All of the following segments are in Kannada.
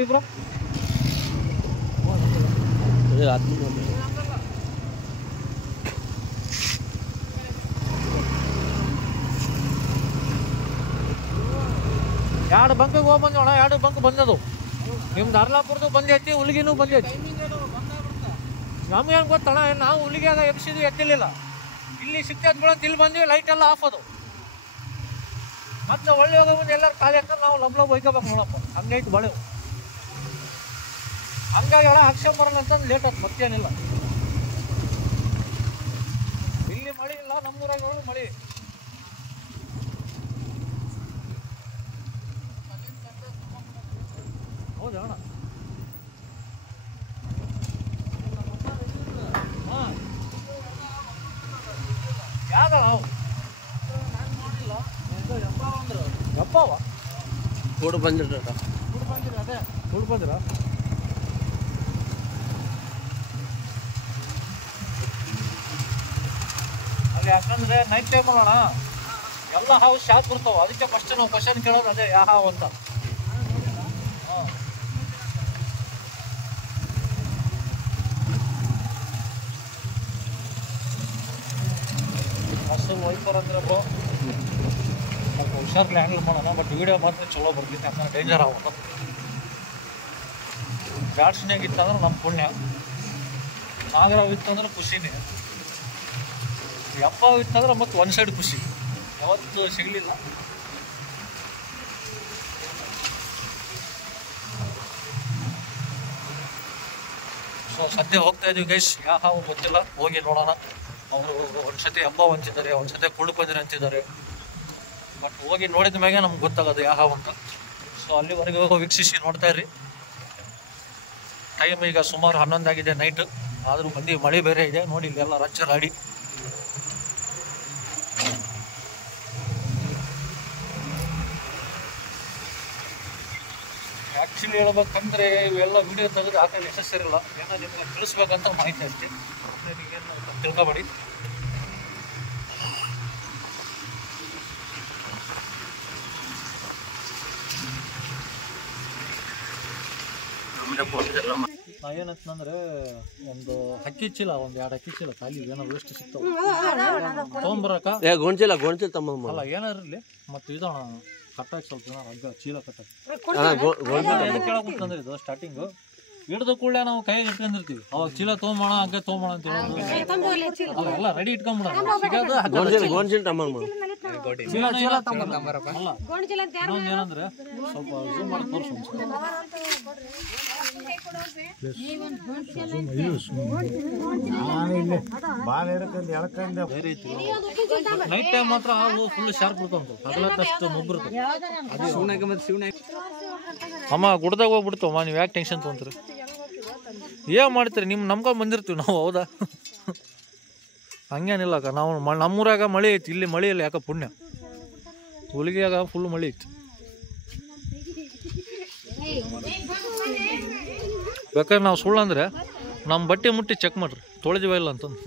ಹೋಗ್ಲಿ ಬ್ರೋ. ಎರಡು ಬಂಕಿಗೆ ಹೋಗಿ ಬಂದೋಣ. 2 ಬಂಕ್ ಬಂದದು. ನಿಮ್ದು ಅರ್ಲಾಪುರದು ಬಂದೈತಿ, ಹುಲಿಗಿನೂ ಬಂದೈತಿ. ನಮ್ಗೇನು ಗೊತ್ತಣ, ನಾವು ಹುಲಿಗಿಯಾಗ ಎಬ್ಸಿದ್ವಿ, ಎತ್ತಿಲಿಲ್ಲ. ಇಲ್ಲಿ ಸಿಕ್ತದ ಬಿಡೋದು, ಇಲ್ಲಿ ಬಂದ್ವಿ, ಲೈಟ್ ಎಲ್ಲ ಆಫ್ ಅದು. ಮತ್ತೆ ಒಳ್ಳೆ ಹೋಗೋ ಮುಂದೆ ಎಲ್ಲರೂ ಖಾಲಿ ಹಾಕೊಂಡು ನಾವು ಲಬ್ಲಬ್ ಹೋಯ್ಕೋಬೇಕು ನೋಡಪ್ಪ. ಹಂಗೈತಿ ಬಳೆ. ಹಂಗಾಗಿ ಅಣ್ಣ ಅಕ್ಷಯ ಬರಲ್ಲ ಅಂತಂದು ಲೇಟ್ ಆಯ್ತು, ಮತ್ತೇನಿಲ್ಲ. ಇಲ್ಲಿ ಮಳೆ ಇಲ್ಲ, ನಮ್ಮೂರಾಗ ಹೋಗಿ ಮಳೆ. ಹೌದಾ ಅಣ್ಣ? ಹಾಂ, ಯಾವ್ದ ನಾವು ಯಪ್ಪವ ಕೂಡು ಬಂದಿರ ಅದೇ ಕೂಡು ಬಂದಿರ. ಅಲ್ಲಿ ಯಾಕಂದ್ರೆ ನೈಟ್ ಟೈಮ್ ಅಲ್ಲಣ್ಣ, ಎಲ್ಲ ಹಾವು ಶಾಕ್ ಬರ್ತಾವ. ಅದಕ್ಕೆ ಫಸ್ಟ್ ನಾವು ಕ್ವಶನ್ ಕೇಳೋದು ಅದೇ, ಯಾವ ಹಾವು ಅಂತ. ಫಸ್ಟ್ ವೈಪರ್ ಅಂದ್ರೆ ಸ್ವಲ್ಪ ಹುಷಾರ್ಲಿ ಹ್ಯಾಂಡಲ್ ಮಾಡೋಣ. ಬಟ್ ವಿಡಿಯೋ ಮಾತ್ರ ಚಲೋ ಬರ್ತಿತ್ತು, ಯಾಕಂದ್ರೆ ಡೇಂಜರ್ ಆಗೋದು. ಜಾಡ್ಸ್ನಾಗ ಇತ್ತಂದ್ರೆ ನಮ್ಮ ಪುಣ್ಯ, ನಾಗರಾವ್ ಇತ್ತಂದ್ರೆ ಖುಷಿನೇ, ಯಪ್ಪ ಇತ್ತಂದ್ರೆ ಮತ್ತೆ ಒನ್ ಸೈಡ್ ಖುಷಿ. ಯಾವತ್ತು ಸಿಗಲಿಲ್ಲ. ಸೊ ಸದ್ಯ ಹೋಗ್ತಾ ಇದೀವಿ ಗೈಸ್. ಯಾವ ಹಾವು ಗೊತ್ತಿಲ್ಲ, ಹೋಗಿ ನೋಡೋಣ. ಅವರು ಒಂದ್ಸತಿ ಹಬ್ಬ ಅಂತಿದ್ದಾರೆ, ಒಂದ್ಸತಿ ಕುಳ್ಳು ಬಂದಿರ ಅಂತಿದ್ದಾರೆ. ಬಟ್ ಹೋಗಿ ನೋಡಿದ ಮ್ಯಾಗೆ ನಮ್ಗೆ ಗೊತ್ತಾಗೋದು ಯಾವ ಹಾವು ಅಂತ. ಸೊ ಅಲ್ಲಿವರೆಗೂ ವೀಕ್ಷಿಸಿ ನೋಡ್ತಾ ಇರ್ರಿ. ಟೈಮ್ ಈಗ ಸುಮಾರು 11 ಆಗಿದೆ ನೈಟ್. ಆದರೂ ಬಂದು ಮಳೆ ಬೇರೆ ಇದೆ ನೋಡಿ, ಇಲ್ಲೆಲ್ಲ ರಚ್ಚರಾಡಿ. ಆ್ಯಕ್ಚುಲಿ ಹೇಳ್ಬೇಕಂದ್ರೆ ಇವೆಲ್ಲ ವಿಡಿಯೋ ತೆಗೆದು ಹಾಕಲು ನೆಸೆಸರಿಲ್ಲ. ಏನೋ ನಿಮ್ಗೆ ತಿಳಿಸ್ಬೇಕಂತ ಮಾಹಿತಿ ಅಷ್ಟೇ, ನಿಮಗೇನು ತಿಳ್ಕೊಬೇಡಿ. ನಾ ಏನಂತಂದ್ರೆ ಒಂದು ಅಕ್ಕಿ ಚೀಲ, ಒಂದು 2 ಅಕ್ಕಿ ಚೀಲ ಖಾಲಿ ಏನೋ ವೇಸ್ಟ್ ಸಿಗ್ತಾವ ತೊಗೊಂಬರಕ. ಗೋಣ್ಚೀಲ ಅಲ್ಲ ಏನಾರು ಇರಲಿ. ಮತ್ತು ಇದು ಕಟ್ಟಾಕಿ ಸ್ವಲ್ಪ ಜನ ಹಗ್ಗ ಚೀಲ ಕಟ್ಟಾಕಿ ಕೇಳಕಂತಂದ್ರೆ ಇದು ಸ್ಟಾರ್ಟಿಂಗು ಹಿಡಿದ ಕೂಡಲೇ ನಾವು ಕೈಗೆ ಇಟ್ಕೊಂಡಿರ್ತೀವಿ. ಅವಾಗ ಚೀಲ ತೊಗೊಂಬೋಣ, ಹಗ್ಗ ತೊಗೊಂಬೋಣ ಅಂತ ಹೇಳೋದು ಎಲ್ಲ ರೆಡಿ ಇಟ್ಕೊಂಡ್ಬಿಡೋಣ. ಏನಂದ್ರೆ ಸ್ವಲ್ಪ ಝೂಮ್ ಮಾಡಿ ತೋರಿಸು. ನೈಟ್ ಟೈಮ್ ಮಾತ್ರ ಹಾವು ಫುಲ್ ಶಾರ್ಪ್ ಇರ್ತಂತ, ಹಗಲತ್ತಷ್ಟು ಮೊಬ್ಬು ಇರ್ತದೆ. ಅಮ್ಮ ಗುಡ್ದಾಗ ಹೋಗ್ಬಿಡ್ತವಮ್ಮ, ನೀವು ಯಾಕೆ ಟೆನ್ಷನ್ ತೊಗೊಂತೀರಿ? ಏನ್ ಮಾಡ್ತೀರಿ, ನಮ್ಗೆ ಬಂದಿರ್ತೀವಿ ನಾವು. ಹೌದಾ? ಹಂಗೇನಿಲ್ಲ ಅಕ್ಕ, ನಾವು ನಮ್ಮೂರಾಗ ಮಳೆ ಐತಿ, ಇಲ್ಲಿ ಮಳೆ ಇಲ್ಲ. ಯಾಕೆ ಪುಣ್ಯ, ಹುಲಿಗಿಯಾಗ ಫುಲ್ ಮಳೆ ಐತಿ. ಬೇಕಾದ್ರೆ ನಾವು ಸುಳ್ಳಂದ್ರೆ ನಮ್ಮ ಬಟ್ಟೆ ಮುಟ್ಟಿ ಚೆಕ್ ಮಾಡ್ರಿ, ತೊಳೆದಿವ ಇಲ್ಲ ಅಂತಂದು.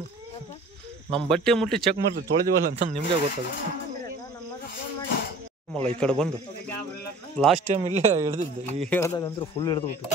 ನಮ್ಮ ಬಟ್ಟೆ ಮುಟ್ಟಿ ಚೆಕ್ ಮಾಡ್ರಿ, ತೊಳೆದಿವ ಇಲ್ಲ ಅಂತಂದು ನಿಮ್ಗೆ ಗೊತ್ತಾಗುತ್ತೆ. ಈ ಕಡೆ ಬಂದು ಲಾಸ್ಟ್ ಟೈಮ್ ಇಲ್ಲೇ ಹಿಡ್ದಿದ್ದೆ, ಈಗ ಹೇಳ್ದಾಗ ಅಂದ್ರೆ ಫುಲ್ ಹಿಡಿದ್ಬಿಟ್ಟು.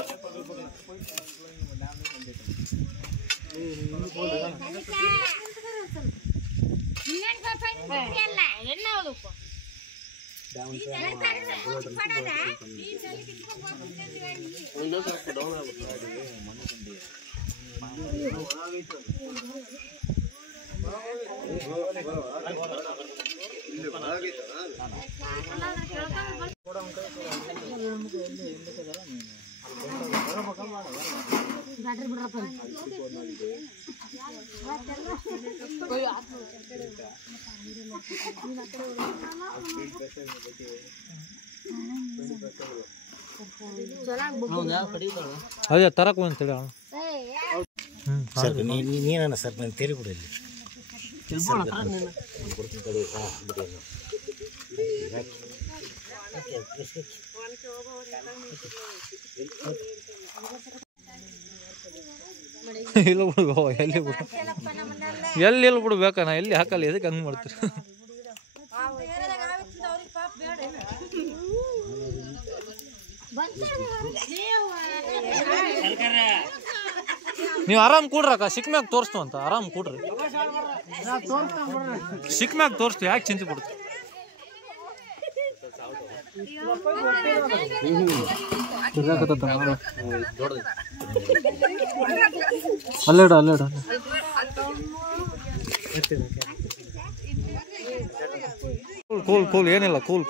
ಅದೇ ತರಕ್ ಅಂತೇಳಿ ನೀನ ಸರ್ ನಾನು ತೆರಿಬಿಡಲಿ ಇಲ್ಲ ಬಿಡು, ಎಲ್ಲಿ ಬಿಡು, ಎಲ್ಲಿ ಬಿಡ್ಬೇಕಾ? ನಾ ಎಲ್ಲಿ ಹಾಕಲ್ಲ, ಎದಕ್ಕೆ ಹಂಗೆ ಮಾಡ್ತೀರಿ? ನೀವು ಆರಾಮ್ ಕೂಡ್ರಕ್ಕ ಸಿಕ್ಮ್ಯಾಗ ತೋರಿಸ್ತು ಅಂತ ಆರಾಮ್ ಕೂಡ್ರಿ ಸಿಕ್ಮ್ಯಾಗ ತೋರಿಸ್ತು ಯಾಕೆ ಚಿಂತೆ ಕೊಡ್ತು ಅಲ್ಲೇಡ ಕೂಲ್ ಏನಿಲ್ಲ ಕೂಲ್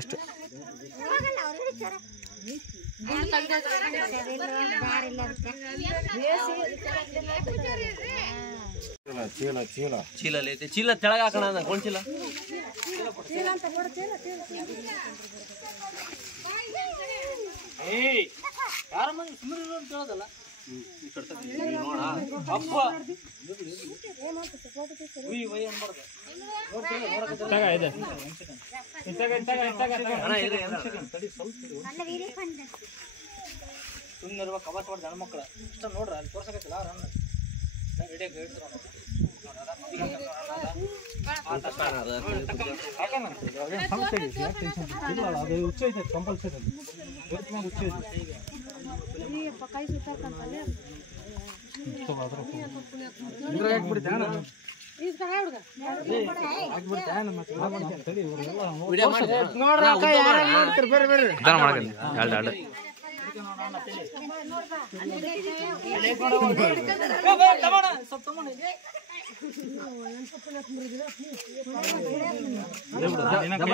ಅಷ್ಟೇ ಚೀಲ ತೆಳಗ ಹಾಕೋಣ ಕೊಂಡ್ಚಿಲ್ಲ ಯಾರ ಮಂದಿ ಸುಮ್ಮನೆ ಅಂತ ಹೇಳೋದಲ್ಲ ಸುಮ್ಮನಿರುವ ಕಬಾಸ್ ಮಾಡ್ದ ಹೆಣ್ಮಕ್ಳ ಇಷ್ಟ ನೋಡ್ರ ಅಲ್ಲಿ ತೋರ್ಸಕತ್ತಿಲ್ಲ ಅದು ಹುಚ್ಚ ಐತೆ ಕಂಪಲ್ಸರಿ ಹುಚ್ಚ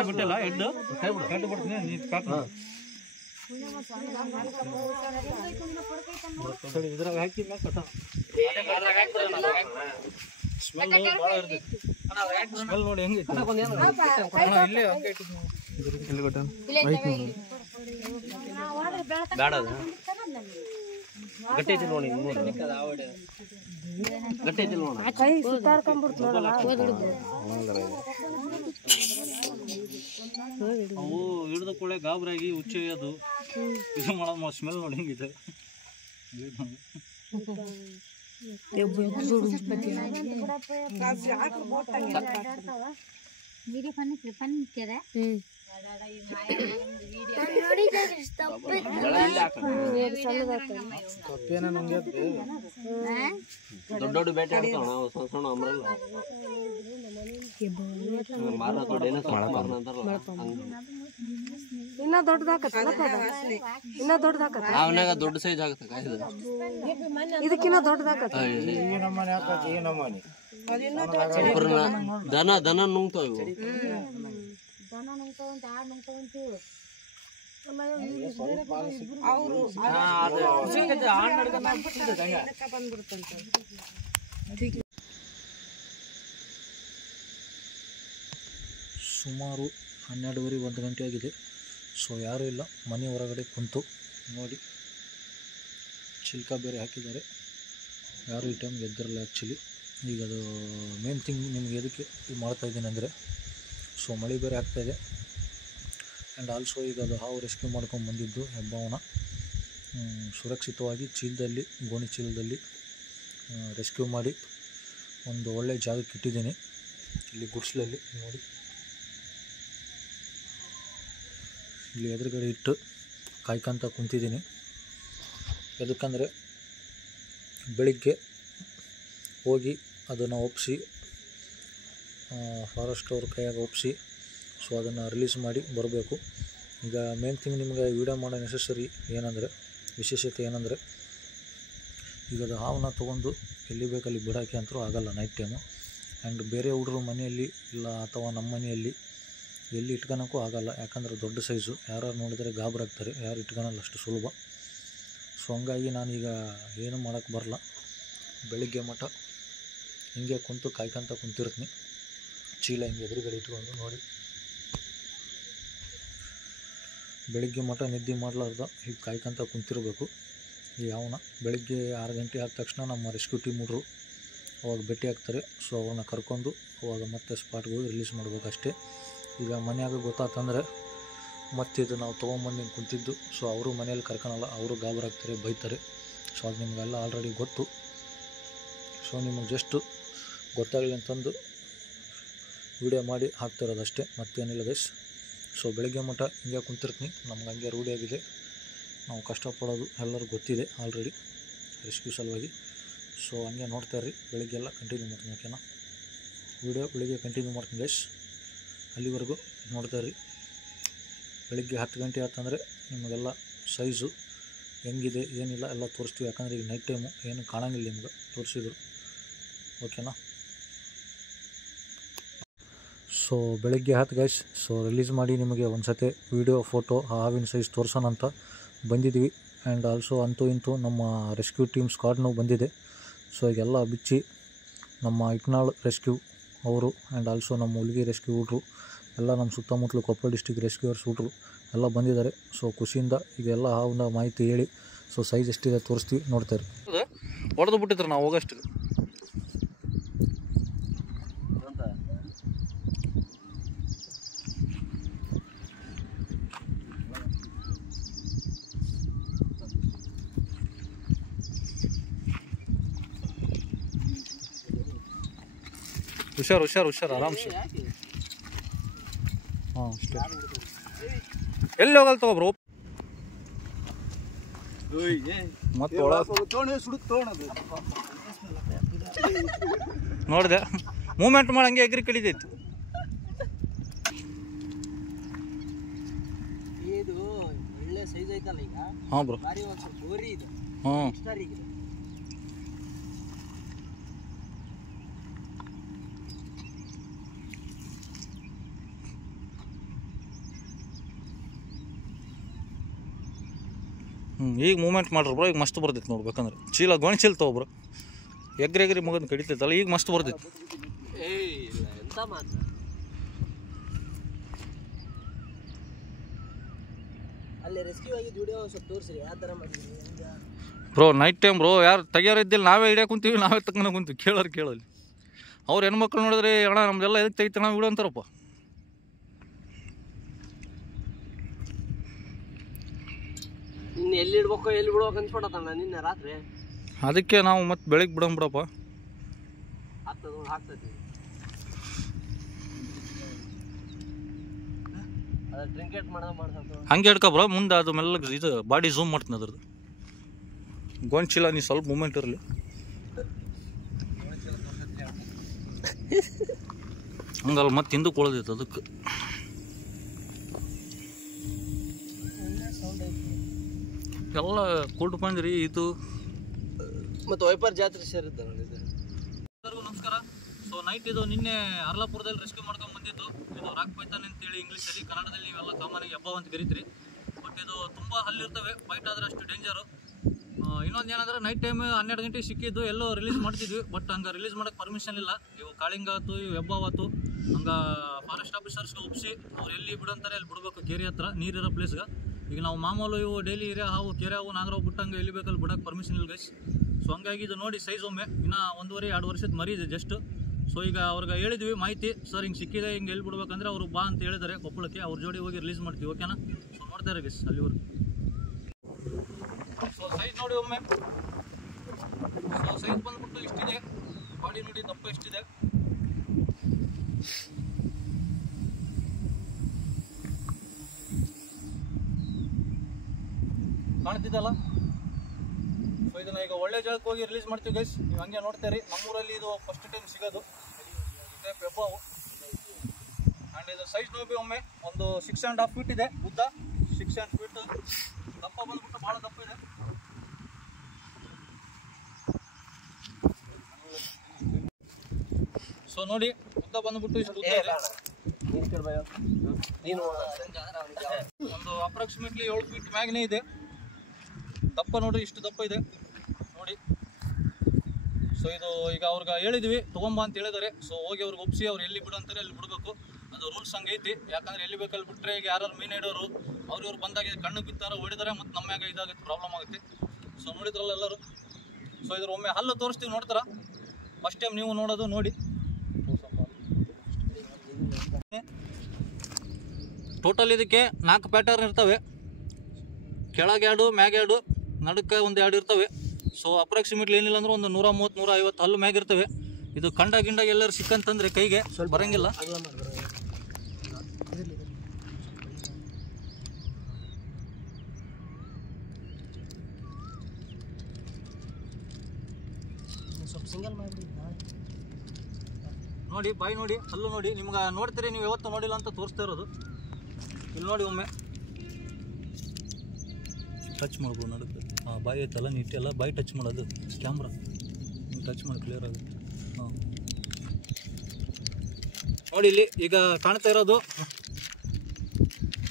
ಬಿಟ್ಟಿಲ್ಲ ಹೆಡ್ ಬಿಡ್ತೀನಿ ಇದ್ರಾಗ ಹಾಕಿ ಸ್ಮೆಲ್ ನೋಡಿ ಹೆಂಗೈತಿ ಇಲ್ಲೇ ಬೇಡ ಗಟ್ಟಿ ಐತಿ ನೋಡಿ ಗಟ್ಟಿ ಐತಿ ನೋಡ ಅವು ಹಿಡಿದ ಕೂಡಲೇ ಗಾಬರಾಗಿ ಹುಚ್ಚೊಯ್ಯೋದು ಇದು ಮಾಡೋದು ಸ್ಮೆಲ್ ನೋಡಿ ಹೆಂಗಿದೆ ದೊಡ್ಡ ದೊಡ್ಡ ಬೇಟೆ ಆಡ್ತಾವ ನಾವು ಸಣ್ಣ ಸಣ್ಣ ಅಮ್ರಲ್ಲ ಇನ್ನ ದೊಡ್ಡದಾಕತ್ತ ಅವನಾಗ ದೊಡ್ಡ ಸೈಜ್ ಆಗತ್ತ ಕಾಯ್ದು ಇದಕ್ಕಿನ್ನ ದೊಡ್ಡದಾಕತ್ತ ದನ ನುಂಗ್ತಾವ ಇವು ಸುಮಾರು 12:30 1 ಗಂಟೆ ಆಗಿದೆ. ಸೊ ಯಾರೂ ಇಲ್ಲ, ಮನೆ ಹೊರಗಡೆ ಕುಂತು ನೋಡಿ ಚಿಲ್ಕ ಬೇರೆ ಹಾಕಿದ್ದಾರೆ. ಯಾರು ಈ ಟೈಮ್ಗೆ ಎದ್ದಿರಲ್ಲ ಆ್ಯಕ್ಚುಲಿ. ಈಗ ಅದು ಮೇನ್ ಥಿಂಗ್ ನಿಮ್ಗೆ ಎದಕ್ಕೆ ಮಾಡ್ತಾಯಿದ್ದೀನಿ ಅಂದರೆ, ಸೊ ಮಳೆ ಬೇರೆ ಆಗ್ತಾಯಿದೆ ಆ್ಯಂಡ್ ಆಲ್ಸೋ ಈಗ ಅದು ಹಾವು ರೆಸ್ಕ್ಯೂ ಮಾಡ್ಕೊಂಡು ಬಂದಿದ್ದು ಹೆಬ್ಬಾವನ ಸುರಕ್ಷಿತವಾಗಿ ಚೀಲದಲ್ಲಿ, ಗೋಣಿ ಚೀಲದಲ್ಲಿ ರೆಸ್ಕ್ಯೂ ಮಾಡಿ ಒಂದು ಒಳ್ಳೆಯ ಜಾಗಕ್ಕೆ ಇಟ್ಟಿದ್ದೀನಿ. ಇಲ್ಲಿ ಗುಡ್ಸ್ಲಲ್ಲಿ ನೋಡಿ, ಇಲ್ಲಿ ಎದುರುಗಡೆ ಇಟ್ಟು ಕಾಯ್ಕೊಂತ ಕುಂತಿದ್ದೀನಿ. ಎದಕ್ಕಂದರೆ ಬೆಳಿಗ್ಗೆ ಹೋಗಿ ಅದನ್ನು ಒಪ್ಪಿಸಿ, ಫಾರೆಸ್ಟ್ ಅವ್ರ ಕೈಯಾಗ ಒಪ್ಪಿಸಿ, ಸೊ ಅದನ್ನು ರಿಲೀಸ್ ಮಾಡಿ ಬರಬೇಕು. ಈಗ ಮೇನ್ ಥಿಂಗ್ ನಿಮಗೆ ವೀಡಿಯೋ ಮಾಡೋ ನೆಸೆಸರಿ ಏನಂದರೆ, ವಿಶೇಷತೆ ಏನಂದರೆ, ಈಗ ಅದು ಹಾವನ್ನ ತೊಗೊಂಡು ಎಲ್ಲಿ ಬೇಕಲ್ಲಿ ಬಿಡೋಕ್ಕೆ ಅಂತೂ ಆಗೋಲ್ಲ ನೈಟ್ ಟೈಮು. ಆ್ಯಂಡ್ ಬೇರೆ ಹುಡುಗರು ಮನೆಯಲ್ಲಿ ಇಲ್ಲ ಅಥವಾ ನಮ್ಮ ಮನೆಯಲ್ಲಿ ಎಲ್ಲಿ ಇಟ್ಕೊಳಕ್ಕೂ ಆಗೋಲ್ಲ, ಯಾಕಂದರೆ ದೊಡ್ಡ ಸೈಜು. ಯಾರು ನೋಡಿದರೆ ಗಾಬರಾಗ್ತಾರೆ, ಯಾರು ಇಟ್ಕೊಳಲ್ಲ ಅಷ್ಟು ಸುಲಭ. ಸೊ ಹಂಗಾಗಿ ನಾನೀಗ ಏನೂ ಮಾಡೋಕ್ಕೆ ಬರಲ್ಲ. ಬೆಳಿಗ್ಗೆ ಮಠ ಹಿಂಗೆ ಕುಂತು ಕಾಯ್ಕೊಂತ ಕುಂತಿರ್ತೀನಿ, ಚೀಲ ಹಿಂಗೆ ಎದುರುಗಡೆ ಇಟ್ಕೊಂಡು ನೋಡಿ. ಬೆಳಿಗ್ಗೆ ಮಠ ನಿದ್ದೆ ಮಾಡಲಾರ್ದ ಹೀಗೆ ಕಾಯ್ಕೊಂತ ಕುಂತಿರಬೇಕು. ಈ ಯಾವನ ಬೆಳಿಗ್ಗೆ 6 ಗಂಟೆ ಆದ ತಕ್ಷಣ ನಮ್ಮ ರೆಸ್ಕ್ಯೂ ಟೀಮ್ ಹುಡ್ರು ಅವಾಗ ಭೇಟಿ ಆಗ್ತಾರೆ. ಸೊ ಅವನ್ನ ಕರ್ಕೊಂಡು ಅವಾಗ ಮತ್ತೆ ಸ್ಪಾಟ್ಗೆ ಹೋಗಿ ರಿಲೀಸ್ ಮಾಡ್ಬೇಕು ಅಷ್ಟೇ. ಈಗ ಮನೆಯಾಗ ಗೊತ್ತಾತಂದರೆ ಮತ್ತೆ ಇದು ನಾವು ತೊಗೊಂಬಂದು ಕುಂತಿದ್ದು, ಸೊ ಅವರು ಮನೇಲಿ ಕರ್ಕೊಳಲ್ಲ, ಅವರು ಗಾಬರಾಗ್ತಾರೆ, ಬೈತಾರೆ. ಸೊ ಅದು ನಿಮಗೆಲ್ಲ ಆಲ್ರೆಡಿ ಗೊತ್ತು. ಸೊ ನಿಮಗೆ ಜಸ್ಟು ಗೊತ್ತಾಗಲಿ ಅಂತಂದು ವಿಡಿಯೋ ಮಾಡಿ ಹಾಕ್ತಿರೋದಷ್ಟೇ, ಮತ್ತೇನಿಲ್ಲ ಗೈಸ್. ಸೊ ಬೆಳಗ್ಗೆ ಮಠ ಹಿಂಗೆ ಕುಂತಿರ್ತೀನಿ, ನಮ್ಗೆ ಹಂಗೆ ರೂಢಿಯಾಗಿದೆ. ನಾವು ಕಷ್ಟಪಡೋದು ಎಲ್ಲರಿಗೂ ಗೊತ್ತಿದೆ ಆಲ್ರೆಡಿ ರೆಸ್ಕ್ಯೂ ಸಲುವಾಗಿ. ಸೊ ಹಂಗೆ ನೋಡ್ತಾ ಇರ್ರಿ, ಬೆಳಿಗ್ಗೆಲ್ಲ ಕಂಟಿನ್ಯೂ ಮಾಡ್ತೀನಿ ಓಕೆನಾ. ವಿಡಿಯೋ ಬೆಳಿಗ್ಗೆ ಕಂಟಿನ್ಯೂ ಮಾಡ್ತೀನಿ ಗೈಸ್, ಅಲ್ಲಿವರೆಗೂ ನೋಡ್ತಾ ಇರ್ರಿ. ಬೆಳಿಗ್ಗೆ 10 ಗಂಟೆ ಆಯ್ತಂದರೆ ನಿಮಗೆಲ್ಲ ಸೈಜು ಹೆಂಗಿದೆ ಏನಿಲ್ಲ ಎಲ್ಲ ತೋರಿಸ್ತೀವಿ. ಯಾಕಂದರೆ ಈಗ ನೈಟ್ ಟೈಮು ಏನು ಕಾಣಂಗಿಲ್ಲ ನಿಮ್ಗೆ ತೋರಿಸಿದ್ರು ಓಕೆನಾ. ಸೊ ಬೆಳಿಗ್ಗೆ 10 ಗೈಸ್. ಸೊ ರಿಲೀಸ್ ಮಾಡಿ ನಿಮಗೆ ಒಂದು ಸತಿ ವೀಡಿಯೋ ಫೋಟೋ ಹಾವಿನ ಸೈಜ್ ತೋರಿಸೋಣ ಅಂತ ಬಂದಿದ್ವಿ. ಆ್ಯಂಡ್ ಆಲ್ಸೋ ಅಂತೂ ಇಂತೂ ನಮ್ಮ ರೆಸ್ಕ್ಯೂ ಟೀಮ್ ಸ್ಕ್ವಾಡ್ನೂ ಬಂದಿದೆ. ಸೊ ಈಗೆಲ್ಲ ಬಿಚ್ಚಿ ನಮ್ಮ ಇಟ್ನಾಳ್ ರೆಸ್ಕ್ಯೂ ಅವರು ಆ್ಯಂಡ್ ಆಲ್ಸೋ ನಮ್ಮ ಹುಲಿಗೆ ರೆಸ್ಕ್ಯೂ ಹುಡ್ರು ಎಲ್ಲ ನಮ್ಮ ಸುತ್ತಮುತ್ತಲು ಕೊಪ್ಪಳ ಡಿಸ್ಟಿಕ್ ರೆಸ್ಕ್ಯೂವರ್ಸ್ ಹುಡ್ರು ಎಲ್ಲ ಬಂದಿದ್ದಾರೆ. ಸೊ ಖುಷಿಯಿಂದ ಈಗೆಲ್ಲ ಹಾವಿನ ಮಾಹಿತಿ ಹೇಳಿ ಸೊ ಸೈಜ್ ಎಷ್ಟಿದೆ ತೋರಿಸ್ತೀವಿ, ನೋಡ್ತಾರೆ. ಹೊಡೆದು ಬಿಟ್ಟಿದ್ರು ನಾವು ಹೋಗೋಷ್ಟು. ಹುಷಾರು ಹುಷಾರು ಹುಷಾರು ಆರಾಮ್ಸೆ. ಹಾಂ ಅಷ್ಟೇ. ಎಲ್ಲಿ ಹೋಗಲ್ಲ ತಗೊಬ್ರು ಮತ್ತೆ ನೋಡಿದೆ ಮೂಮೆಂಟ್ ಮಾಡಂಗೆ ಎಗ್ರಿ ಕಡಿದೈತಿ. ಹಾಂ ಬ್ರೋ. ಹಾಂ ಈಗ ಮೂಮೆಂಟ್ ಮಾಡ್ರಿ ಬ್ರೋ, ಈಗ ಮಸ್ತ್ ಬರ್ತೈತಿ ನೋಡ್ಬೇಕಂದ್ರೆ. ಚೀಲ ಗೋಣಿ ಚೀಲ ತಗೊಬ್ರು ಎಗ್ರಿ ಮುಗಿದ್ ಕಡಿತೈತಲ್ಲ, ಈಗ ಮಸ್ತ್ ಬರ್ತೈತಿ. ಬ್ರೋ ನೈಟ್ ಟೈಮ್ ಬ್ರೋ ಯಾರು ತೆಗಿಯೋರು ಇದ್ದಿಲ್ಲ, ನಾವೇ ಹಿಡಿಯೋ ಕುಂತೀವಿ, ನಾವೇ ತಗೊಂಡು ಕುಂತೀವಿ. ಕೇಳಲಿ ಅವ್ರು ಹೆಣ್ಮಕ್ಳು ನೋಡಿದ್ರೆ ಅಣ್ಣ ನಮ್ದೆಲ್ಲ ಎದಕ್ಕೆ ತೆಗಿತಾನ ವಿಡಿಯೋ ಅಂತಾರಪ್ಪ. ಎಲ್ಲಿ ಇಡ್ಬೇಕು ಎಲ್ಲಿ ಬಿಡ್ಬೇಕು ಅನ್ಸ್ಬಿಡತ್ತಣ್ಣ ನಿನ್ನೆ ರಾತ್ರಿ. ಅದಕ್ಕೆ ನಾವು ಮತ್ತೆ ಬೆಳಿಗ್ಗೆ ಬಿಡೋಣ ಬಿಡಪ್ಪ. ಹಂಗೆ ಹಿಡ್ಕೊಬ್ರ ಮುಂದೆ ಅದು ಮೆಲ್ಲಗೆ ಇದು ಬಾಡಿ ಝೂಮ್ ಮಾಡ್ತೀನಿ ಅದ್ರದ್ದು. ಗೊಂಚಿಲ್ಲ ನೀ ಸ್ವಲ್ಪ ಮೂಮೆಂಟ್ ಇರಲಿ. ಹಂಗಲ್ಲ ಮತ್ತೆ ಹಿಂದಕ್ಕೆ ಉಳಿದೈತೆ ಅದಕ್ಕೆ. ಎಲ್ಲ ಕೂಡ್ ಬಂದ್ರಿ ಇದು ಮತ್ತು ವೈಪರ್ ಜಾತ್ರೆ ಸೇರಿದ್ದ. ಎಲ್ಲರಿಗೂ ನಮಸ್ಕಾರ. ಸೊ ನೈಟ್ ಇದು ನಿನ್ನೆ ಅರ್ಲಾಪುರದಲ್ಲಿ ರೆಸ್ಕ್ಯೂ ಮಾಡ್ಕೊಂಡು ಬಂದಿದ್ದು. ಇದು ರಾಕ್ ಪೈಥಾನ್ ಅಂತೇಳಿ ಇಂಗ್ಲೀಷಲ್ಲಿ, ಕನ್ನಡದಲ್ಲಿ ನೀವೆಲ್ಲ ಕಾಮನಾಗಿ ಹಬ್ಬ ಅಂತ ಕರೀತೀರಿ. ಬಟ್ ಇದು ತುಂಬ ಹಲ್ಲಿರ್ತವೆ, ಬೈಟ್ ಆದರೆ ಅಷ್ಟು ಡೇಂಜರು. ಇನ್ನೊಂದು ಏನಂದ್ರೆ ನೈಟ್ ಟೈಮ್ 12 ಗಂಟೆಗೆ ಸಿಕ್ಕಿದ್ದು ಎಲ್ಲೋ ರಿಲೀಸ್ ಮಾಡ್ತಿದ್ವಿ. ಬಟ್ ಹಂಗೆ ರಿಲೀಸ್ ಮಾಡೋಕ್ಕೆ ಪರ್ಮಿಷನ್ ಇಲ್ಲ. ಇವು ಕಾಳಿಂಗ ಆಯ್ತು, ಇವು ಹೆಬ್ಬ ಆಯ್ತು, ಹಂಗೆ ಫಾರೆಸ್ಟ್ ಆಫೀಸರ್ಸ್ಗೆ ಒಪ್ಪಿಸಿ ಅವ್ರು ಎಲ್ಲಿ ಬಿಡಂತಾರೆ ಅಲ್ಲಿ ಬಿಡಬೇಕು, ಕೇರಿ ಹತ್ರ ನೀರಿರೋ ಪ್ಲೇಸ್ಗೆ. ಈಗ ನಾವು ಮಾಮೂಲು ಇವು ಡೈಲಿ ಇರೋ ಹಾವು, ಕೆರೆ ಹಾವು, ನಾಗರಾವು ಬಿಟ್ಟಂಗೆ ಎಲ್ಲಿ ಬೇಕಲ್ಲಿ ಬಿಡೋಕ್ಕೆ ಪರ್ಮಿಷನ್ ಇಲ್ಲ ಗೈಸ್. ಸೊ ಹಂಗಾಗಿ ಇದು ನೋಡಿ ಸೈಜ್ ಒಮ್ಮೆ ಇನ್ನೂ 1.5-2 ವರ್ಷದ ಮರಿ ಇದೆ ಜಸ್ಟ್. ಸೊ ಈಗ ಅವ್ರಿಗೆ ಹೇಳಿದ್ವಿ ಮಾಹಿತಿ, ಸರ್ ಹಿಂಗೆ ಸಿಕ್ಕಿದೆ, ಹಿಂಗೆ ಎಲ್ಲಿ ಬಿಡ್ಬೇಕಂದ್ರೆ ಅವರು ಬಾ ಅಂತ ಹೇಳಿದ್ದಾರೆ ಕೊಪ್ಪಳಕ್ಕೆ. ಅವ್ರ ಜೋಡಿ ಹೋಗಿ ರಿಲೀಸ್ ಮಾಡ್ತೀವಿ ಓಕೆನಾ. ಸೊ ನೋಡ್ತಾರೆ ಗೈಸ್ ಅಲ್ಲಿವರೆಗೂ. ಸೊ ಸೈಜ್ ನೋಡಿ ಒಮ್ಮೆ. ಸೊ ಸೈಜ್ ಬಂದ್ಬಿಟ್ಟು ಇಷ್ಟಿದೆ, ಬಾಡಿ ನೋಡಿ ದಪ್ಪ ಎಷ್ಟಿದೆ. ಕಾಣ್ತಿದ್ದಲ್ಲ. ಸೊ ಇದನ್ನ ಈಗ ಒಳ್ಳೆ ಜಾಗಕ್ಕೆ ಹೋಗಿ ರಿಲೀಸ್ ಮಾಡ್ತೀವಿ ಗೈಸ್, ನೀವು ಹಂಗೆ ನೋಡ್ತೀರಿ. ನಮ್ಮೂರಲ್ಲಿ ಇದು ಫಸ್ಟ್ ಟೈಮ್ ಸಿಗೋದು ಇದೆ ಪೆಬ್ಬಾವು. ಆ್ಯಂಡ್ ಇದು ಸೈಜ್ ನೋಡಿ ಒಮ್ಮೆ ಒಂದು 6.5 ಫೀಟ್ ಇದೆ ಉದ್ದ, 6.5 ಫೀಟ್. ದಪ್ಪ ಬಂದ್ಬಿಟ್ಟು ಭಾಳ ದಪ್ಪ ಇದೆ. ಸೊ ನೋಡಿ ಉದ್ದ ಬಂದ್ಬಿಟ್ಟು ಇಷ್ಟು ಉದ್ದ ಇದೆ. ಒಂದು ಅಪ್ರಾಕ್ಸಿಮೇಟ್ಲಿ 7 ಫೀಟ್ ಮ್ಯಾಗ್ನೇ ಇದೆ. ದಪ್ಪ ನೋಡ್ರಿ, ಇಷ್ಟು ದಪ್ಪ ಇದೆ ನೋಡಿ. ಸೊ ಇದು ಈಗ ಅವ್ರಿಗೆ ಹೇಳಿದ್ವಿ ತೊಗೊಂಬ ಅಂತ ಹೇಳಿದ್ದಾರೆ. ಸೊ ಹೋಗಿ ಅವ್ರಿಗೆ ಒಪ್ಪಿಸಿ ಅವ್ರು ಎಲ್ಲಿ ಬಿಡು ಅಂತಾರೆ ಅಲ್ಲಿ ಬಿಡಬೇಕು. ಅದು ರೂಲ್ಸ್ ಹಂಗೆ ಐತಿ. ಯಾಕಂದ್ರೆ ಎಲ್ಲಿ ಬೇಕಲ್ಲಿ ಬಿಟ್ಟರೆ ಈಗ ಯಾರು ಮೀನು ಹಿಡೋರು ಅವ್ರು ಬಂದಾಗ ಕಣ್ಣು ಬಿತ್ತಾರ ಹೊಡಿದಾರೆ, ಮತ್ತು ನಮ್ಮ್ಯಾಗ ಇದಾಗುತ್ತೆ, ಪ್ರಾಬ್ಲಮ್ ಆಗುತ್ತೆ. ಸೊ ನೋಡಿದ್ರಲ್ಲ ಎಲ್ಲರೂ. ಸೊ ಇದ್ರ ಒಮ್ಮೆ ಹಲ್ಲು ತೋರಿಸ್ತೀವಿ, ನೋಡ್ತಾರ. ಫಸ್ಟ್ ಟೈಮ್ ನೀವು ನೋಡೋದು ನೋಡಿ. ಟೋಟಲ್ ಇದಕ್ಕೆ 4 ಪ್ಯಾಟರ್ನ್ ಇರ್ತವೆ. ಕೆಳಗೆ 2, ಮ್ಯಾಗ 2, ನಡುಕ್ಕೆ ಒಂದು 2 ಇರ್ತವೆ. ಸೊ ಅಪ್ರಾಕ್ಸಿಮೇಟ್ಲಿ ಏನಿಲ್ಲ ಅಂದ್ರೆ ಒಂದು 130-150 ಹಲ್ಲು ಮ್ಯಾಗ ಇರ್ತವೆ. ಇದು ಕಂಡ ಗಿಂಡ ಎಲ್ಲರೂ ಸಿಕ್ಕಂತಂದ್ರೆ ಕೈಗೆ ಸ್ವಲ್ಪ ಬರಂಗಿಲ್ಲ. ಸ್ವಲ್ಪ ಸಿಂಗಲ್ ಮಾಡಿಬಿಡಿ ನೋಡಿ ಬಾಯಿ ನೋಡಿ ಹಲ್ಲು ನೋಡಿ. ನಿಮ್ಗೆ ನೋಡ್ತೀರಿ, ನೀವು ಯಾವತ್ತೂ ನೋಡಿಲ್ಲ ಅಂತ ತೋರಿಸ್ತಾ ಇರೋದು. ಇಲ್ಲಿ ನೋಡಿ ಒಮ್ಮೆ ಟಚ್ ಮಾಡ್ಬೋದು ನಡುತ್ತೆ. ಬಾಯಿ ಐತಲ್ಲ ನೀಟೆಲ್ಲ, ಬಾಯಿ ಟಚ್ ಮಾಡೋದು ಕ್ಯಾಮ್ರಾ ನೀವು ಟಚ್ ಮಾಡಿ ಕ್ಲಿಯರ್ ಆಗುತ್ತೆ. ಹಾಂ ನೋಡಿ ಇಲ್ಲಿ ಈಗ ಕಾಣ್ತಾ ಇರೋದು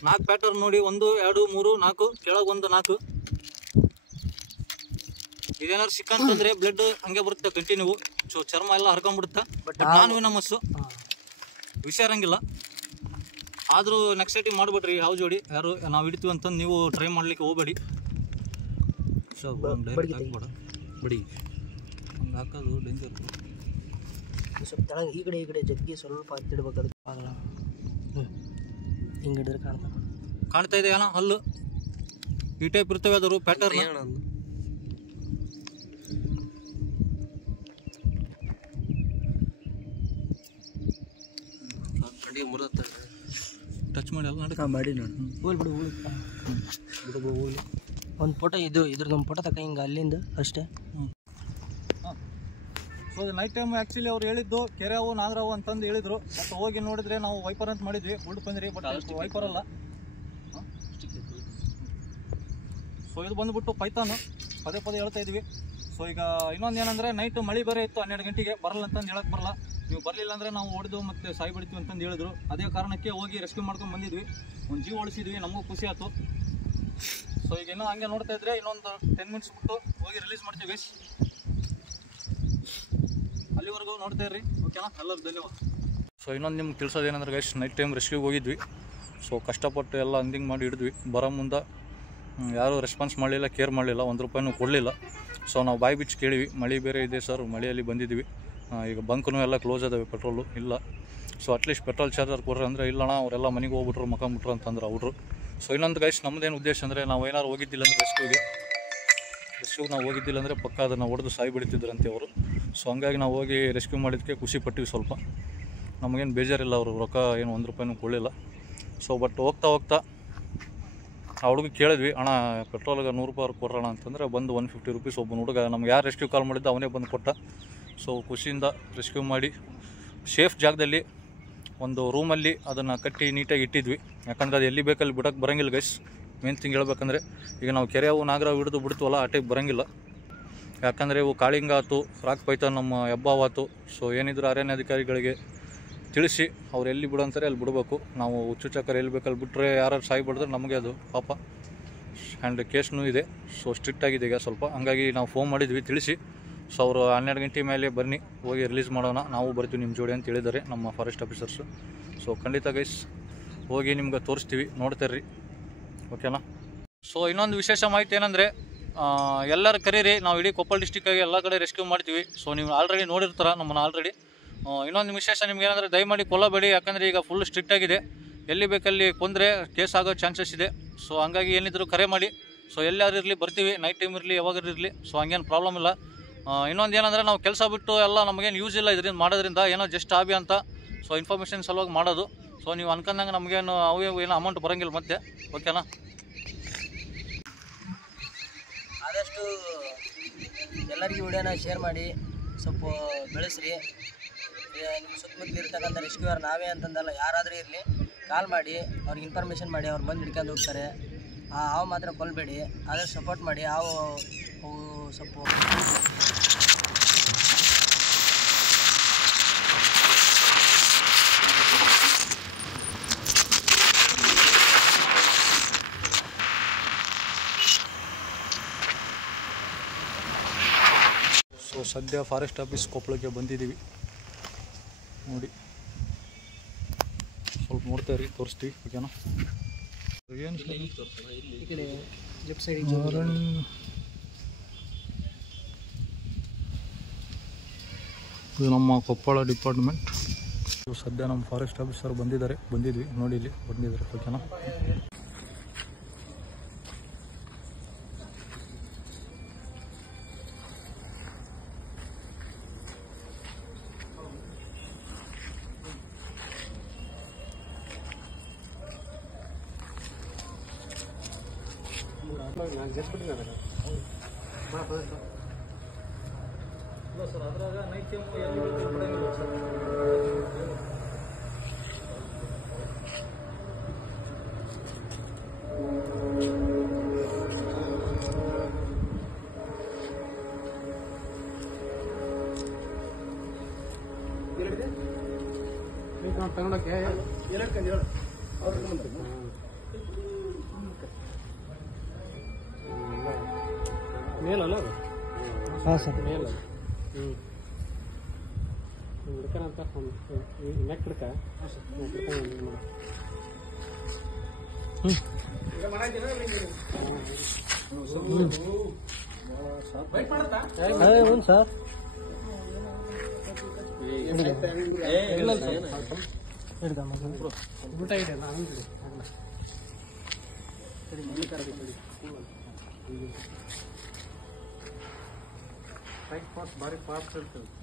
4 ಪ್ಯಾಟರ್ನ್ ನೋಡಿ. 1 2 3 4, ಕೆಳಗೆ 1 4. ಇದೇನಾದ್ರು ಸಿಕ್ಕಂತಂದ್ರೆ ಬ್ಲಡ್ ಹಂಗೆ ಬರುತ್ತೆ ಕಂಟಿನ್ಯೂ. ಚರ್ಮ ಎಲ್ಲ ಹರ್ಕೊಂಡ್ಬಿಡುತ್ತೆ. ಬಟ್ ನಾನ್ ವಿನಮಸ್ಸು ವಿಷಯ ಇರಂಗಿಲ್ಲ. ಆದರೂ ನೆಕ್ಸ್ಟ್ ಸೈಟಿಗೆ ಮಾಡಿಬಿಡ್ರಿ. ಯಾವ ಜೋಡಿ ಯಾರು ನಾವು ಹಿಡಿತೀವಿ ಅಂತಂದು ನೀವು ಟ್ರೈ ಮಾಡ್ಲಿಕ್ಕೆ ಹೋಗಬೇಡಿ. ಡೈರೆಕ್ಟ್ ಹಾಕ್ಬೇಡ, ಬಿಡಿ. ಹಂಗೆ ಹಾಕೋದು ಡೇಂಜರ್. ಸ್ವಲ್ಪ ತೆಳಗೆ ಈ ಕಡೆ ಜಗ್ಗಿ ಸ್ವಲ್ಪ ಹತ್ತಿಡ್ಬೇಕಾದ್ರೆ ಆಗಲ್ಲ. ಹಿಂಗೆ ಹಿಡಿದ್ರೆ ಕಾಣ್ತಾ ಇದೆ ಏನೋ ಹಲ್ಲು. ಈ ಟೈಪ್ ಇರ್ತವೆ ಅದರು ಪ್ಯಾಟರ್ನ್. ಟಚ್ ಮಾಡಿ ಎಲ್ಲ ಮಾಡಿ ನೋಡಿ. ಬಿಡು ಒಂದು ಫೋಟೋ ಇದ್ರದ್ದೊಂದು ಫೋಟೋ ತಕ ಹಿಂಗೆ ಅಲ್ಲಿಂದ ಅಷ್ಟೇ. ಸೊ ನೈಟ್ ಟೈಮ್ ಆ್ಯಕ್ಚುಲಿ ಅವ್ರು ಹೇಳಿದ್ದು ಕೆರೆವು ನಾಗರಾವು ಅಂತಂದು ಹೇಳಿದ್ರು. ಬಟ್ ಹೋಗಿ ನೋಡಿದ್ರೆ ನಾವು ವೈಪರ್ ಅಂತ ಮಾಡಿದ್ವಿ, ಗುಡ್ ಬಂದ್ರಿ. ಬಟ್ ವೈಪರ್ ಅಲ್ಲ. ಸೊ ಇದು ಬಂದುಬಿಟ್ಟು ಪೈಥಾನು. ಪದೇ ಹೇಳ್ತಾ ಇದ್ವಿ. ಸೊ ಈಗ ಇನ್ನೊಂದು ಏನಂದರೆ ನೈಟ್ ಮಳೆ ಬೇರೆ ಇತ್ತು, 12 ಗಂಟೆಗೆ ಬರಲ್ಲ ಅಂತಂದು ಹೇಳಕ್ಕೆ ಬರಲ್ಲ. ನೀವು ಬರಲಿಲ್ಲ ಅಂದರೆ ನಾವು ಹೊಡೆದು ಮತ್ತೆ ಸಾಯಿ ಬಿಡ್ತೀವಿ ಅಂತಂದು ಹೇಳಿದ್ರು. ಅದೇ ಕಾರಣಕ್ಕೆ ಹೋಗಿ ರೆಸ್ಕ್ಯೂ ಮಾಡ್ಕೊಂಡು ಬಂದಿದ್ವಿ. ಒಂದು ಜೀವ ಉಳಿಸಿದ್ವಿ, ನಮಗೂ ಖುಷಿ ಆಯ್ತು. ಸೊ ಈಗ ಇನ್ನೂ ಹಂಗೆ ನೋಡ್ತಾ ಇದ್ರೆ ಇನ್ನೊಂದು 10 ಮಿನಿಟ್ಸ್ ಬಿಟ್ಟು ಹೋಗಿ ರಿಲೀಸ್ ಮಾಡ್ತೀವಿ ಗೈಸ್. ಅಲ್ಲಿವರೆಗೂ ನೋಡ್ತಾ ಇರ್ರಿ, ಓಕೆನಾ? ಎಲ್ಲರೂ ಧನ್ಯವಾದ. ಸೊ ಇನ್ನೊಂದು ನಿಮ್ಗೆ ತಿಳಿಸೋದು ಏನಂದ್ರೆ ಗೈಸ್, ನೈಟ್ ಟೈಮ್ ರೆಸ್ಕ್ಯೂಗೆ ಹೋಗಿದ್ವಿ. ಸೊ ಕಷ್ಟಪಟ್ಟು ಎಲ್ಲ ಅಂದಿಂಗ್ ಮಾಡಿ ಹಿಡಿದ್ವಿ. ಬರೋ ಮುಂದೆ ಯಾರೂ ರೆಸ್ಪಾನ್ಸ್ ಮಾಡಲಿಲ್ಲ, ಕೇರ್ ಮಾಡಲಿಲ್ಲ, 1 ರೂಪಾಯಿನೂ ಕೊಡಲಿಲ್ಲ. ಸೊ ನಾವು ಬಾಯಿ ಬಿಚ್ಚಿ ಕೇಳಿವಿ, ಮಳೆ ಬೇರೆ ಇದೆ ಸರ್, ಮಳೆಯಲ್ಲಿ ಬಂದಿದ್ವಿ, ಈಗ ಬಂಕ್ನೂ ಎಲ್ಲ ಕ್ಲೋಸ್ ಅದಾವೆ, ಪೆಟ್ರೋಲು ಇಲ್ಲ. ಸೊ ಅಟ್ಲೀಸ್ಟ್ ಪೆಟ್ರೋಲ್ ಚಾರ್ಜರ್ ಕೊಡ್ರಿ ಅಂದರೆ ಇಲ್ಲಣ್ಣ ಅವರೆಲ್ಲ ಮನೆಗೆ ಹೋಗ್ಬಿಟ್ರು, ಮಕ್ಕಂಬಿಟ್ರು ಅಂತಂದ್ರೆ ಅವರು. ಸೊ ಇನ್ನೊಂದು ಗೈಸ್, ನಮ್ಮದೇನು ಉದ್ದೇಶ ಅಂದರೆ ನಾವು ಏನಾರು ಹೋಗಿದ್ದಿಲ್ಲ ಅಂದರೆ ರೆಸ್ಕ್ಯೂಗೆ ನಾವು ಹೋಗಿದ್ದಿಲ್ಲ ಅಂದರೆ ಪಕ್ಕ ಅದನ್ನು ಹೊಡೆದು ಸಾಯಿ ಬಿಡ್ತಿದ್ರಂತೆ ಅವರು. ಸೊ ಹಂಗಾಗಿ ನಾವು ಹೋಗಿ ರೆಸ್ಕ್ಯೂ ಮಾಡಿದ್ದಕ್ಕೆ ಖುಷಿ ಪಟ್ಟಿವಿ. ಸ್ವಲ್ಪ ನಮಗೇನು ಬೇಜಾರಿಲ್ಲ, ಅವರು ರೊಕ್ಕ ಏನು 1 ರೂಪಾಯಿನೂ ಕೊಡಲಿಲ್ಲ. ಸೊ ಬಟ್ ಹೋಗ್ತಾ ಆ ಹುಡುಗ ಕೇಳಿದ್ವಿ, ಅಣ್ಣ ಪೆಟ್ರೋಲ್ಗೆ 100 ರೂಪಾಯಿ ಕೊಡ್ರೋಣ ಅಂತಂದರೆ ಬಂದು 150 ರೂಪೀಸ್ ಒಬ್ಬನ ಹುಡುಗ ನಮ್ಗೆ ಯಾರು ರೆಸ್ಕ್ಯೂ ಕಾಲ್ ಮಾಡಿದ್ದ ಅವನೇ ಬಂದು ಕೊಟ್ಟ. ಸೊ ಖುಷಿಯಿಂದ ರೆಸ್ಕ್ಯೂ ಮಾಡಿ ಸೇಫ್ ಜಾಗದಲ್ಲಿ ಒಂದು ರೂಮಲ್ಲಿ ಅದನ್ನು ಕಟ್ಟಿ ನೀಟಾಗಿ ಇಟ್ಟಿದ್ವಿ. ಯಾಕಂದರೆ ಅದು ಎಲ್ಲಿ ಬೇಕಲ್ಲಿ ಬಿಡೋಕ್ಕೆ ಬರೋಂಗಿಲ್ಲ ಗೈಸ್. ಮೇನ್ ಥಿಂಗ್ ಹೇಳ್ಬೇಕಂದ್ರೆ, ಈಗ ನಾವು ಕೆರೆವು ನಾಗರಾವು ಹಿಡಿದು ಬಿಡ್ತೀವಲ್ಲ ಆ ಟೈಪ್ ಬರೋಂಗಿಲ್ಲ. ಯಾಕಂದರೆ ಇವು ಕಾಳಿಂಗ ಆಯ್ತು, ಫ್ರಾಕ್ ಪೈಥಾನ್, ನಮ್ಮ ಹೆಬ್ಬಾವು ಆಯ್ತು. ಸೊ ಏನಿದ್ರು ಅರಣ್ಯ ಅಧಿಕಾರಿಗಳಿಗೆ ತಿಳಿಸಿ ಅವ್ರು ಎಲ್ಲಿ ಬಿಡು ಅಂತಾರೆ ಅಲ್ಲಿ ಬಿಡಬೇಕು. ನಾವು ಹುಚ್ಚುಚ್ಚಕ್ಕರೆ ಎಲ್ಲಿ ಬೇಕಲ್ಲಿ ಬಿಟ್ಟರೆ ಯಾರು ಸಾಯಿ ಬಿಡಿದ್ರೆ ನಮಗೆ ಅದು ಪಾಪ. ಆ್ಯಂಡ್ ಕೇಸ್ನೂ ಇದೆ. ಸೊ ಸ್ಟ್ರಿಕ್ಟ್ ಆಗಿದೆ ಈಗ ಸ್ವಲ್ಪ. ಹಂಗಾಗಿ ನಾವು ಫೋನ್ ಮಾಡಿದ್ವಿ ತಿಳಿಸಿ. ಸೊ ಅವರು 12 ಗಂಟೆ ಮೇಲೆ ಬನ್ನಿ ಹೋಗಿ ರಿಲೀಸ್ ಮಾಡೋಣ, ನಾವು ಬರ್ತೀವಿ ನಿಮ್ಮ ಜೋಡಿ ಅಂತ ಹೇಳಿದ್ದಾರೆ ನಮ್ಮ ಫಾರೆಸ್ಟ್ ಆಫೀಸರ್ಸು. ಸೊ ಖಂಡಿತ ಗೈಸ್ ಹೋಗಿ ನಿಮ್ಗೆ ತೋರಿಸ್ತೀವಿ, ನೋಡ್ತಾರ್ರಿ, ಓಕೆನಾ? ಸೊ ಇನ್ನೊಂದು ವಿಶೇಷ ಮಾಹಿತಿ ಏನಂದರೆ, ಎಲ್ಲರೂ ಕರೀರಿ, ನಾವು ಇಡೀ ಕೊಪ್ಪಳ ಡಿಸ್ಟಿಕ್ಕಾಗಿ ಎಲ್ಲ ಕಡೆ ರೆಸ್ಕ್ಯೂ ಮಾಡ್ತೀವಿ. ಸೊ ನೀವು ಆಲ್ರೆಡಿ ನೋಡಿರ್ತಾರ ನಮ್ಮನ್ನು ಆಲ್ರೆಡಿ. ಇನ್ನೊಂದು ವಿಶೇಷ ನಿಮ್ಗೆ ಏನಂದರೆ, ದಯಮಾಡಿ ಕೊಲ್ಲಬೇಡಿ. ಯಾಕಂದರೆ ಈಗ ಫುಲ್ ಸ್ಟ್ರಿಕ್ಟ್ ಆಗಿದೆ. ಎಲ್ಲಿ ಬೇಕಲ್ಲಿ ಕೊಂದರೆ ಕೇಸ್ ಆಗೋ ಚಾನ್ಸಸ್ ಇದೆ. ಸೊ ಹಂಗಾಗಿ ಏನಿದ್ರು ಕರೆ ಮಾಡಿ. ಸೊ ಎಲ್ಲಾರು ಇರಲಿ ಬರ್ತೀವಿ, ನೈಟ್ ಟೈಮ್ ಇರಲಿ ಯಾವಾಗಾರು ಇರಲಿ. ಸೊ ಹಂಗೇನು ಪ್ರಾಬ್ಲಮ್ ಇಲ್ಲ. ಇನ್ನೊಂದು ಏನಂದರೆ, ನಾವು ಕೆಲಸ ಬಿಟ್ಟು ಎಲ್ಲ ನಮಗೇನು ಯೂಸ್ ಇಲ್ಲ ಇದರಿಂದ ಮಾಡೋದ್ರಿಂದ, ಏನೋ ಜಸ್ಟ್ ಹಾಬಿ ಅಂತ. ಸೊ ಇನ್ಫಾರ್ಮೇಷನ್ ಸಲುವಾಗಿ ಮಾಡೋದು. ಸೊ ನೀವು ಅನ್ಕೊಂಡಂಗೆ ನಮಗೇನು ಅವು ಏನೋ ಅಮೌಂಟ್ ಬರೋಂಗಿಲ್ಲ ಮತ್ತೆ, ಓಕೆನಾ? ಆದಷ್ಟು ಎಲ್ಲರಿಗೂ ವಿಡಿಯೋನ ಶೇರ್ ಮಾಡಿ, ಸ್ವಲ್ಪ ಬೆಳೆಸ್ರಿ. ನಿಮ್ಮ ಸುತ್ತಮುತ್ತಲು ಇರ್ತಕ್ಕಂಥ ರೆಸ್ಕ್ಯೂವರ್ ನಾವೇ ಅಂತಂದಲ್ಲ, ಯಾರಾದರೂ ಇರಲಿ ಕಾಲ್ ಮಾಡಿ, ಅವ್ರಿಗೆ ಇನ್ಫಾರ್ಮೇಷನ್ ಮಾಡಿ, ಅವ್ರು ಬಂದು ಹಿಡ್ಕೊಂಡು ಹೋಗ್ತಾರೆ. ಹಾವು ಮಾತ್ರ ಕೊಲ್ಲಬೇಡಿ, ಆದಷ್ಟು ಸಪೋರ್ಟ್ ಮಾಡಿ. ಹಾವು ಸ್ವಲ್ಪ ಸೊ ಸದ್ಯ ಫಾರೆಸ್ಟ್ ಆಫೀಸ್ ಕೊಪ್ಪಳಕ್ಕೆ ಬಂದಿದ್ದೀವಿ ನೋಡಿ. ಸ್ವಲ್ಪ ನೋಡ್ತಾ ಇರಿ, ತೋರಿಸ್ತೀವಿ, ಓಕೆನಾ? ಏನು ಈ ಕಡೆ ಲೆಫ್ಟ್ ಸೈಡ್ ಇದು ನಮ್ಮ ಕೊಪ್ಪಳ ಡಿಪಾರ್ಟ್ಮೆಂಟ್. ಸದ್ಯ ನಮ್ಮ ಫಾರೆಸ್ಟ್ ಆಫೀಸರ್ ಬಂದಿದ್ವಿ ನೋಡಿ, ಇಲ್ಲಿ ಬಂದಿದ್ದಾರೆ, ಓಕೆನಾ? ಸರ್ ಅದ್ರಾಗ ನೈಟ್ ಕೆಮ್ಮು ಎಲ್ಲಿ ಬಿಡಂಗಿಲ್ಲ ಸರ್. ತಗೊಂಡೋಕೆ ಮೇಲಲ್ಲ ಅದು? ಹಾಂ ಸರ್. ಮೇಲ ಹಿಡ್ಕಂತ ನೆಕ್ ಹಿಡ್ಕ ಹ್ಞೂ ಸರ್. ಊಟ ಇದೆ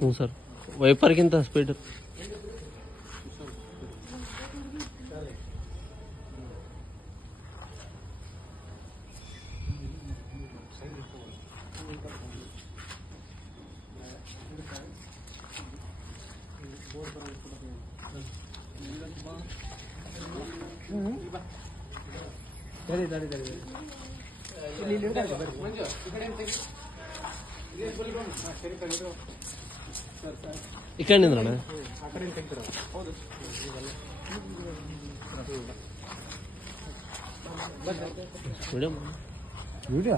ಹ್ಞೂ ಸರ್. ವೈಪರ್ಗಿಂತ ಸ್ಪೀಡ್. ಈ ಕಡೆ ನಿಂದ್ರಣ್ಣ. Video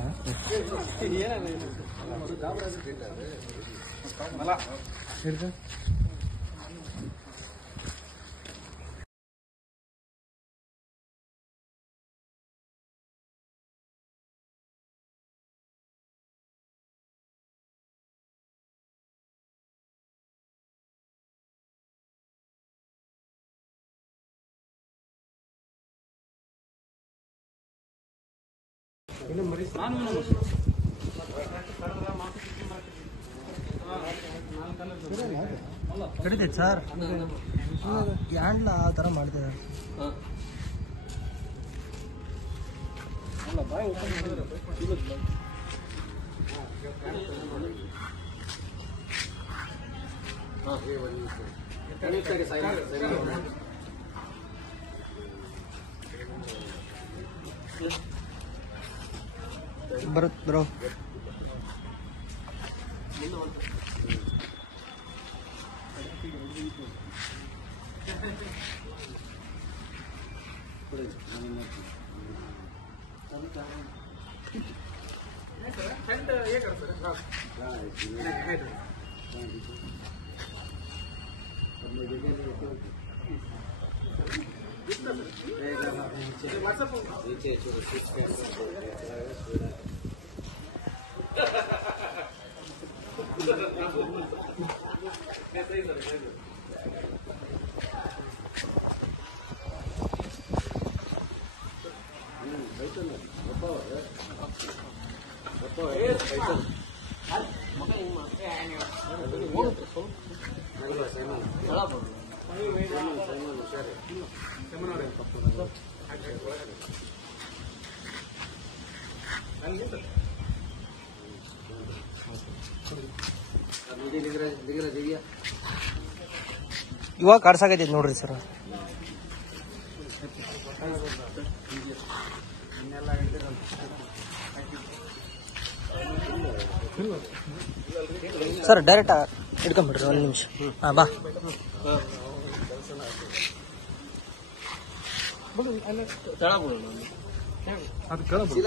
ಕಡಿತೈತೆ sir. ಹ್ಯಾಂಡ್ಲ ಆ ಥರ ಮಾಡ್ತಿದ್ದಾರೆ. ಬರುತ್ತೆ ಬ್ರೋ. ಇವಾಗ ಕಾಡ್ಸಾಕೈತಿ ನೋಡ್ರಿ ಸರ್. ಸರ್ ಡೈರೆಕ್ಟ್ ಹಿಡ್ಕೊಂಬಿಡ್ರಿ ಒಂದು ನಿಮಿಷ. ಹಾಂ ಬಾ. ಅದು ಕೆಳಬಿಡ್ರಿ.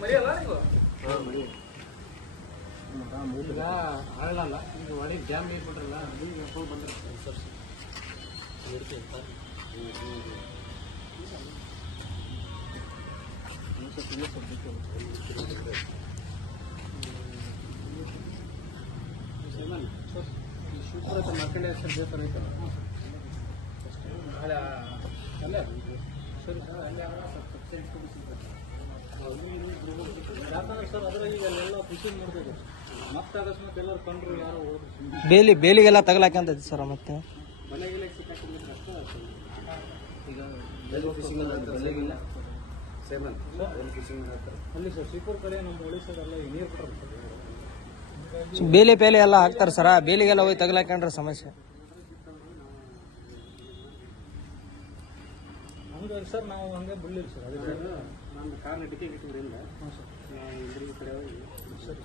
ಮರಿಯಲ್ಲ ಈಗ ಆಳಲ್ಲ. ಈಗ ಒಳಗೆ ಡ್ಯಾಮ್ ನೀರು ಬಿಟ್ರಲ್ಲ, ನೀರು ಬಂದಿರ್ತಾರೆ ಸರ್. ಶಿವಪುರ ಮಾರ್ಕೆಂಡ ಸರ್ ದೇವಸ್ಥಾನ ಐತಲ್ಲ, ಅಲ್ಲೇ ಸರಿ ಸರ್. ಅಲ್ಲಿ ಸಬ್ಸಿಡಿ ಯಾಕಂದ್ರೆ ಸರ್ ಅದ್ರ ಈಗ ಅಲ್ಲೆಲ್ಲ ಕೃಷಿ ಮಾಡ್ತಿದ್ರು ಮತ್ತೆ ಅಕಸ್ಮಾತ್ ಎಲ್ಲರೂ ಕಂಡ್ರು ಯಾರೋ ಹೋದ್ರು ಬೇಲಿಗೆಲ್ಲ ತಗಲಾಕಂತ ಸರ್ ಮತ್ತೆ ಅಲ್ಲಿ ಸರ್ ಶ್ರೀಪುರ ಕಡೆ ನಮ್ಮ ಒಳ್ಳೆ ಸರ್ ಎಲ್ಲ ನೀರು ಬಿಟ್ರೆ ಬೇಲಿ ಪೇಲೆ ಎಲ್ಲ ಹಾಕ್ತಾರೆ ಸರ ಬೇಲಿಗೆಲ್ಲ ಹೋಗಿ ತಗಲಾಕೊಂಡ್ರೆ ಸಮಸ್ಯೆ ಹಂಗಾಗಿ ಸರ್ ನಾವು ಹಂಗೆ ಬಿಡ್ಲಿಲ್ಲ ಸರ್ ಅದಕ್ಕೆ ನಾನು ಕಾರಣ ಟಿಕೆಟ್ ಇಟ್ಟಿದ್ರಿಂದ ಹಾಂ ಸರ್ ಈ ಕಡೆ ಹೋಗಿ ಸರ್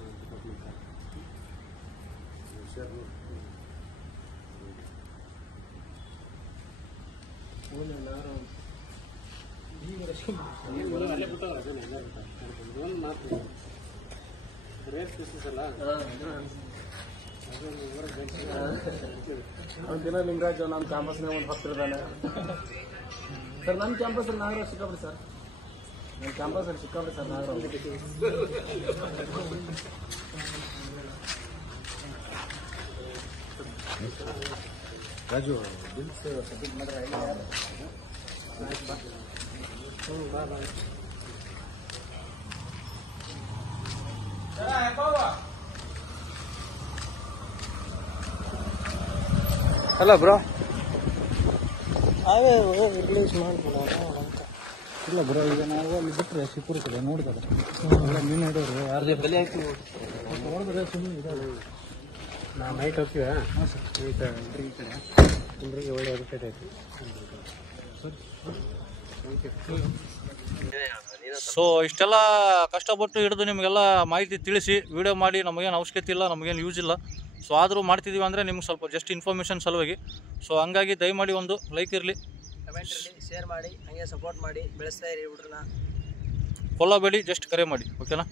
ದಿನ ಲಿಂಗರಾಜ್ ನಮ್ಮ ಕ್ಯಾಂಪಸ್ನಾಗ ಒಂದು ಹತ್ತಿರದಾನೆ ಸರ್ ನಮ್ಮ ಕ್ಯಾಂಪಸ್ಸಲ್ಲಿ ನಾಗರಾಜ್ ಸಿಕ್ಕಾಬಿಡಿ ಸರ್ ನಮ್ಮ ಕ್ಯಾಂಪಸ್ಸಲ್ಲಿ ಸಿಕ್ಕಾಬಿಡಿ sir Nagaraj Raju bills submit ಮಾಡ್ರೆ ಹಲೋ ಬ್ರೋ ಅವೇ ರಿಲೀಸ್ ಮಾಡ್ಬೋಣ ಇಲ್ಲ ಬ್ರೋ ಈಗ ನಾವು ಅಲ್ಲಿ ಬಿಟ್ಟರೆ ಶಿಪುರ ಕಡೆ ನೋಡಿದಾಗ ಮೀನು ಹಿಡಿಯೋರು ಯಾರದೇ ಬೆಲೆ ಹಾಕಿ ನೋಡಿದ್ರೆ ಸುಮ್ಮನೆ ಇದಾವೆ ನಾವು ನೈಟ್ ಹೋಗ್ತೀವಿ. ಹಾಂ ಸರ್ ಈ ಕಡೆ ಇಬ್ಬರಿಗೆ ಒಳ್ಳೆ ಅಭಿಪ್ರಾಯ ಆಯಿತು. ಸೊ ಇಷ್ಟೆಲ್ಲ ಕಷ್ಟಪಟ್ಟು ಹಿಡಿದು ನಿಮಗೆಲ್ಲ ಮಾಹಿತಿ ತಿಳಿಸಿ ವಿಡಿಯೋ ಮಾಡಿ ನಮಗೇನು ಅವಶ್ಯಕತೆ ಇಲ್ಲ, ನಮಗೇನು ಯೂಸ್ ಇಲ್ಲ. ಸೊ ಆದರೂ ಮಾಡ್ತಿದ್ದೀವಿ ಅಂದರೆ ನಿಮ್ಗೆ ಸ್ವಲ್ಪ ಜಸ್ಟ್ ಇನ್ಫಾರ್ಮೇಷನ್ ಸಲುವಾಗಿ. ಸೊ ಹಂಗಾಗಿ ದಯಮಾಡಿ ಒಂದು ಲೈಕ್ ಇರಲಿ, ಕಮೆಂಟ್ ಇರಲಿ, ಶೇರ್ ಮಾಡಿ, ಹಂಗೆ ಸಪೋರ್ಟ್ ಮಾಡಿ, ಬೆಳೆಸ್ತಾ ಇರಿ ಹುಡುಗರನ್ನ. ಕೊಲ್ಲಬೇಡಿ, ಜಸ್ಟ್ ಕರೆ ಮಾಡಿ. ಓಕೆನಾ?